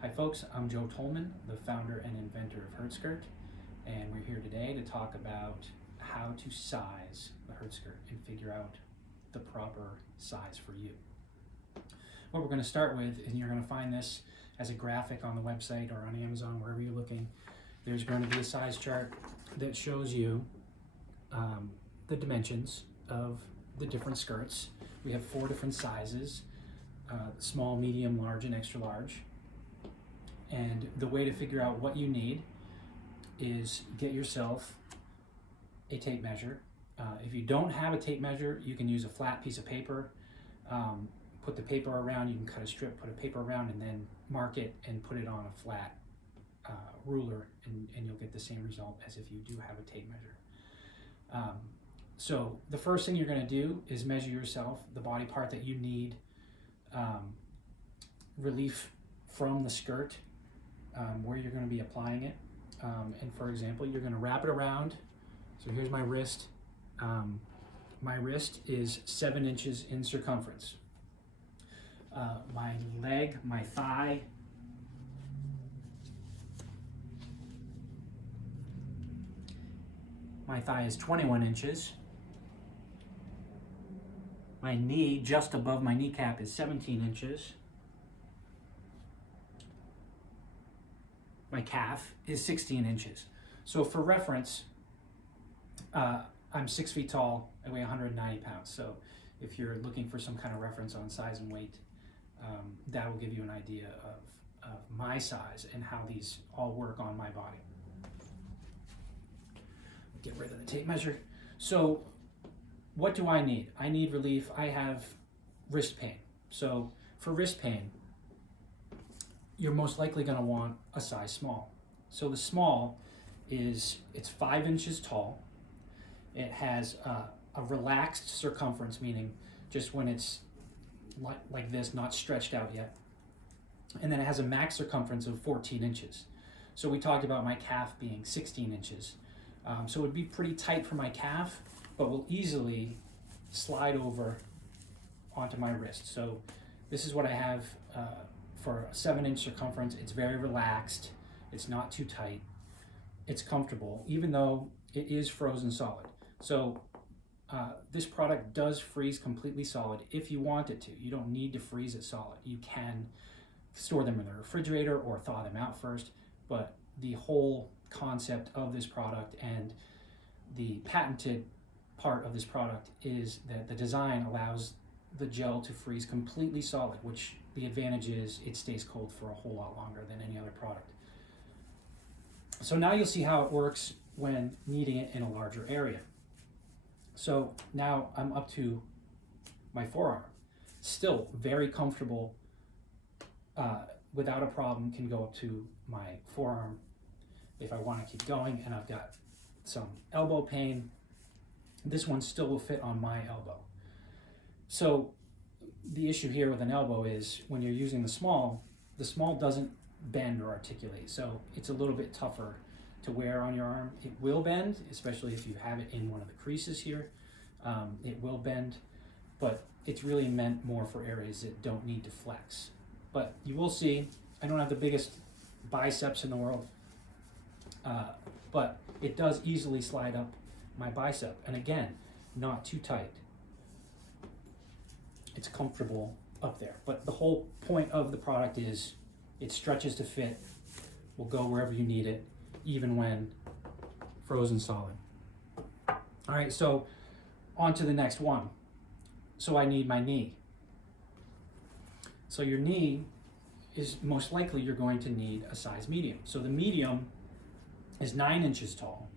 Hi folks, I'm Joe Tolman, the founder and inventor of HurtSkurt, and we're here today to talk about how to size the HurtSkurt and figure out the proper size for you. What we're going to start with, and you're going to find this as a graphic on the website or on Amazon, wherever you're looking, there's going to be a size chart that shows you the dimensions of the different skirts. We have 4 different sizes, small, medium, large, and extra large. And the way to figure out what you need is get yourself a tape measure. If you don't have a tape measure, you can use a flat piece of paper. Put the paper around, you can cut a strip, put a paper around, and then mark it and put it on a flat ruler, and you'll get the same result as if you do have a tape measure. So the first thing you're going to do is measure yourself, the body part that you need relief from the skirt, where you're going to be applying it. And for example, you're going to wrap it around. So here's my wrist. My wrist is 7 inches in circumference. My leg, my thigh, is 21 inches. My knee, just above my kneecap, is 17 inches. My calf is 16 inches. So for reference, I'm 6 feet tall, I weigh 190 pounds. So if you're looking for some kind of reference on size and weight, that will give you an idea of my size and how these all work on my body. Get rid of the tape measure. So what do I need? I need relief. I have wrist pain. So for wrist pain, you're most likely going to want a size small. So the small it's 5 inches tall. It has a relaxed circumference, meaning just when it's like this, not stretched out yet. And then it has a max circumference of 14 inches. So we talked about my calf being 16 inches. So it would be pretty tight for my calf, but will easily slide over onto my wrist. So this is what I have for a 7-inch circumference. It's very relaxed. It's not too tight. It's comfortable, even though it is frozen solid. So this product does freeze completely solid if you want it to. You don't need to freeze it solid. You can store them in the refrigerator or thaw them out first, but the whole concept of this product and the patented part of this product is that the design allows the gel to freeze completely solid, which the advantage is it stays cold for a whole lot longer than any other product. So now you'll see how it works when kneading it in a larger area. So now I'm up to my forearm. Still very comfortable, without a problem, can go up to my forearm if I want to keep going, and I've got some elbow pain. This one still will fit on my elbow. So the issue here with an elbow is when you're using the small doesn't bend or articulate. So it's a little bit tougher to wear on your arm. It will bend, especially if you have it in one of the creases here. It will bend, but it's really meant more for areas that don't need to flex. But you will see, I don't have the biggest biceps in the world, but it does easily slide up my bicep. And again, not too tight. It's comfortable up there. But the whole point of the product is it stretches to fit, will go wherever you need it, even when frozen solid. All right, so on to the next one. So I need my knee. So your knee is most likely you're going to need a size medium. So the medium is 9 inches tall.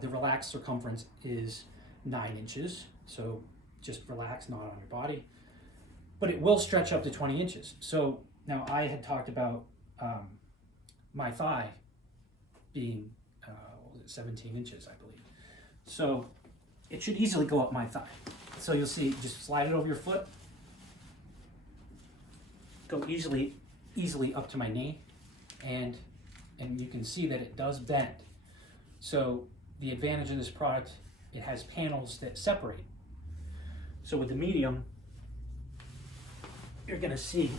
The relaxed circumference is 9 inches. So just relax, not on your body. But it will stretch up to 20 inches. So now I had talked about my thigh being 17 inches, I believe. So it should easily go up my thigh. So you'll see, just slide it over your foot, go easily up to my knee, and you can see that it does bend. So the advantage of this product, it has panels that separate. So with the medium, you're going to see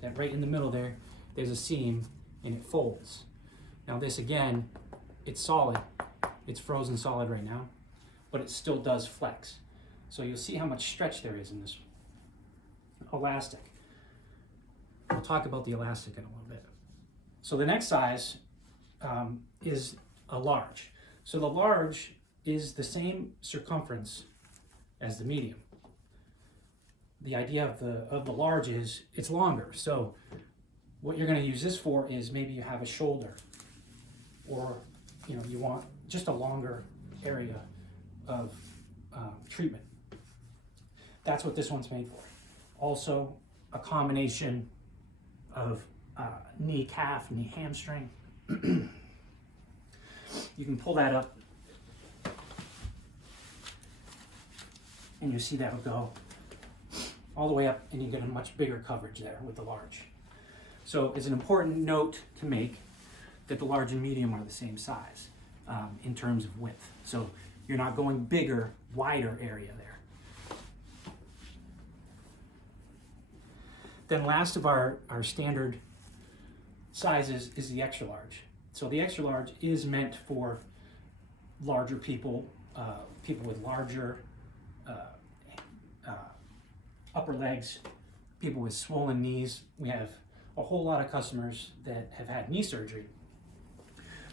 that right in the middle there, there's a seam and it folds. Now this again, it's solid. It's frozen solid right now, but it still does flex. So you'll see how much stretch there is in this elastic. We'll talk about the elastic in a little bit. So the next size is a large. So the large is the same circumference as the medium. The idea of the large is it's longer. So what you're going to use this for is maybe you have a shoulder, or you want just a longer area of treatment. That's what this one's made for. Also, a combination of knee calf, knee hamstring. You can pull that up and you see that will go all the way up, and you get a much bigger coverage there with the large. So it's an important note to make that the large and medium are the same size in terms of width. So you're not going bigger, wider area there. Then last of our standard sizes is the extra large. So the extra large is meant for larger people, people with larger upper legs, people with swollen knees. We have a whole lot of customers that have had knee surgery.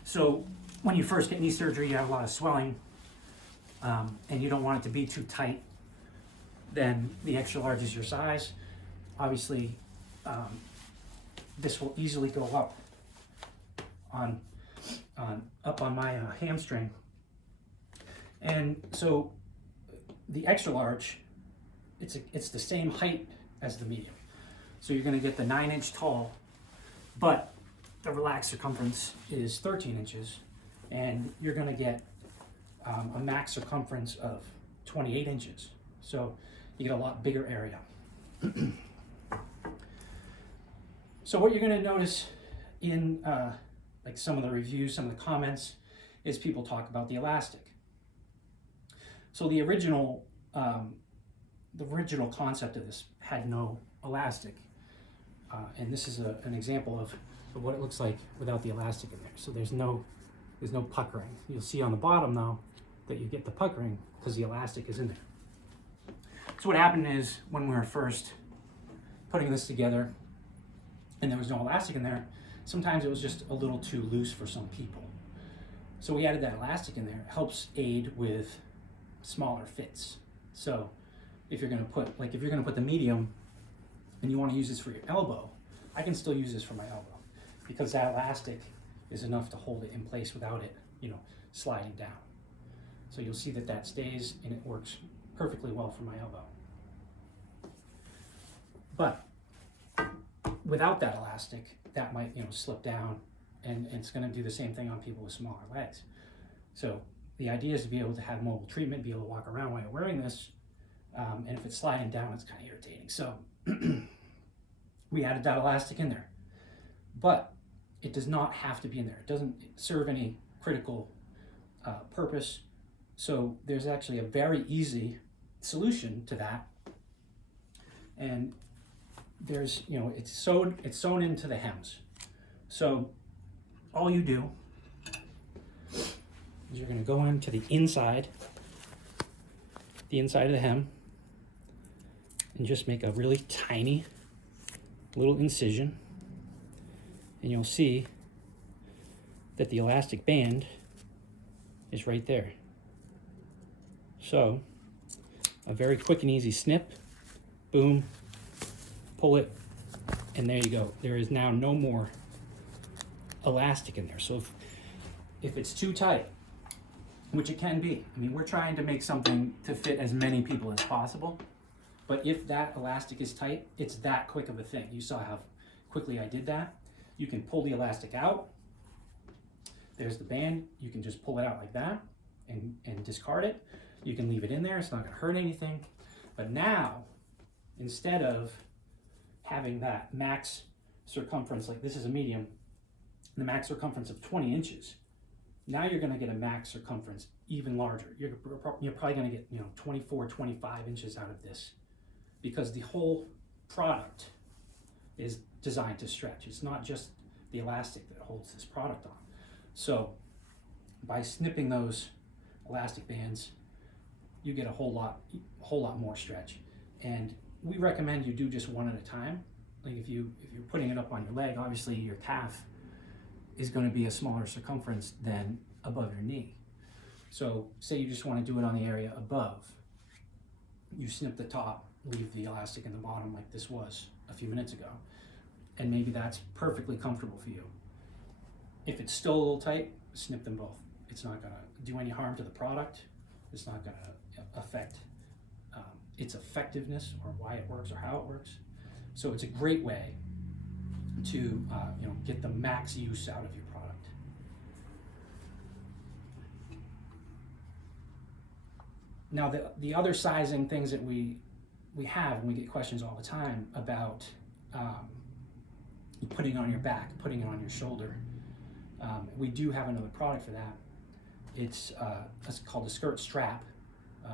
So when you first get knee surgery, you have a lot of swelling, and you don't want it to be too tight. Then the extra large is your size. Obviously, this will easily go up on my hamstring. And so the extra large, it's the same height as the medium. So you're going to get the 9-inch tall, but the relaxed circumference is 13 inches, and you're going to get a max circumference of 28 inches. So you get a lot bigger area. So what you're going to notice in like some of the reviews, some of the comments, is people talk about the elastic. So the original concept of this had no elastic, and this is an example of what it looks like without the elastic in there. So there's no puckering. You'll see on the bottom though that you get the puckering because the elastic is in there. So what happened is, when we were first putting this together and there was no elastic in there, sometimes it was just a little too loose for some people. So we added that elastic in there. It helps aid with smaller fits. So if you're going to put the medium and you want to use this for your elbow, I can still use this for my elbow because that elastic is enough to hold it in place without it, sliding down. So you'll see that stays, and it works perfectly well for my elbow. But without that elastic, that might slip down, and it's going to do the same thing on people with smaller legs. So the idea is to be able to have mobile treatment, be able to walk around while you're wearing this, and if it's sliding down, it's kind of irritating. So we added that elastic in there, but it does not have to be in there. It doesn't serve any critical purpose. So there's actually a very easy solution to that, and there's it's sewn into the hems. So all you do is you're going to go into the inside of the hem and just make a really tiny little incision, and you'll see that the elastic band is right there. So a very quick and easy snip, boom, pull it, and there you go. There is now no more elastic in there. So if it's too tight, which it can be, we're trying to make something to fit as many people as possible, but if that elastic is tight, it's that quick of a thing. You saw how quickly I did that. You can pull the elastic out. There's the band. You can just pull it out like that and discard it. You can leave it in there. It's not going to hurt anything. But now, instead of having that max circumference, like this is a medium, the max circumference of 20 inches, now you're going to get a max circumference even larger. You're probably going to get 24, 25 inches out of this, because the whole product is designed to stretch. It's not just the elastic that holds this product on. So by snipping those elastic bands, you get a whole lot more stretch. And we recommend you do just one at a time. Like if you're putting it up on your leg, obviously your calf is going to be a smaller circumference than above your knee. So say you just want to do it on the area above. You snip the top, leave the elastic in the bottom like this was a few minutes ago, and maybe that's perfectly comfortable for you. If it's still a little tight, snip them both. It's not going to do any harm to the product. It's not going to affect its effectiveness or why it works or how it works. So it's a great way to get the max use out of your product. Now the other sizing things that we have, and we get questions all the time about putting it on your back, putting it on your shoulder. We do have another product for that. It's called the Skirt Strap.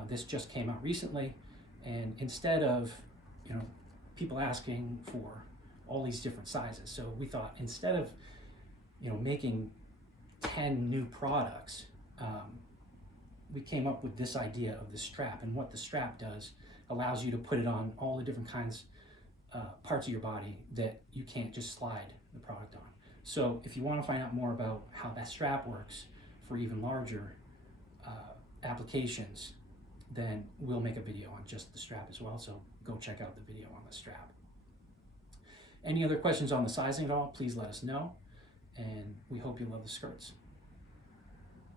This just came out recently, and instead of people asking for all these different sizes, so we thought instead of making 10 new products, we came up with this idea of the strap. And what the strap does, allows you to put it on all the different kinds parts of your body that you can't just slide the product on. So if you want to find out more about how that strap works for even larger applications, then we'll make a video on just the strap as well. So go check out the video on the strap. Any other questions on the sizing at all, please let us know. And we hope you love the skirts.